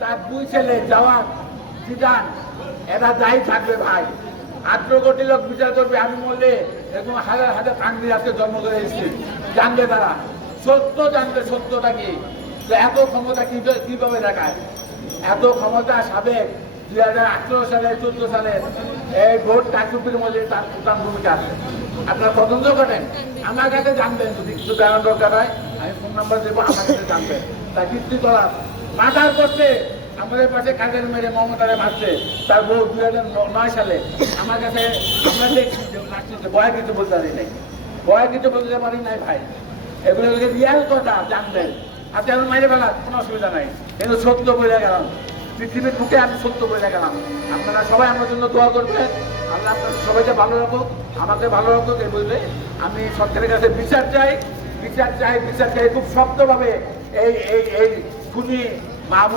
তার 2 ছেলে জওয়ান সিদ্ধান এরা দায়ী থাকবে ভাই। 18 কোটি লোক বিচার করবে, আমি বললে এরকম হাজার হাজার কান্দি আজকে জন্ম করে এসেছি, জানবে তারা, সত্য জানবে, সত্যটা কি। তো এত ক্ষমতা কিভাবে দেখায়? এত ক্ষমতা সাবেক 2018 সালে 14 সালে এই ভোট কারচুপির মধ্যে তার প্রধান ভূমিকা আছে। আপনারা তদন্ত করেন, আমার কাছে জানবেন, যদি কিছু জানার দরকার হয় আমি ফোন নাম্বার দেবো, আমার কাছে জানবেন। তার কীর্তি করা মার্ডার করতে আমাদের পাশে কাজের মেরে মমতারে মারছে তার বউ 2009 সালে আমার কাছে। আমরা দেখছি বয় কিছু বলতে পারি নাই, বয় কিছু বলতে পারি নাই ভাই। এগুলো রিয়াল কথা জানবেন। আজকে আমি মাইরে ফেলা কোনো অসুবিধা নাই, কিন্তু সত্য বলে গেলাম, পৃথিবীর বুকে আমি সত্য বলে গেলাম। আপনারা সবাই আমার জন্য দোয়া করবেন, আল্লাহ আপনার সবাইকে ভালো রাখুক, আমাকে ভালো রাখুক। এই বললে আমি সরকারের কাছে বিচার চাই, বিচার চাই, বিচার চাই খুব শক্তভাবে। এই এই এই খুনি মাহমুদ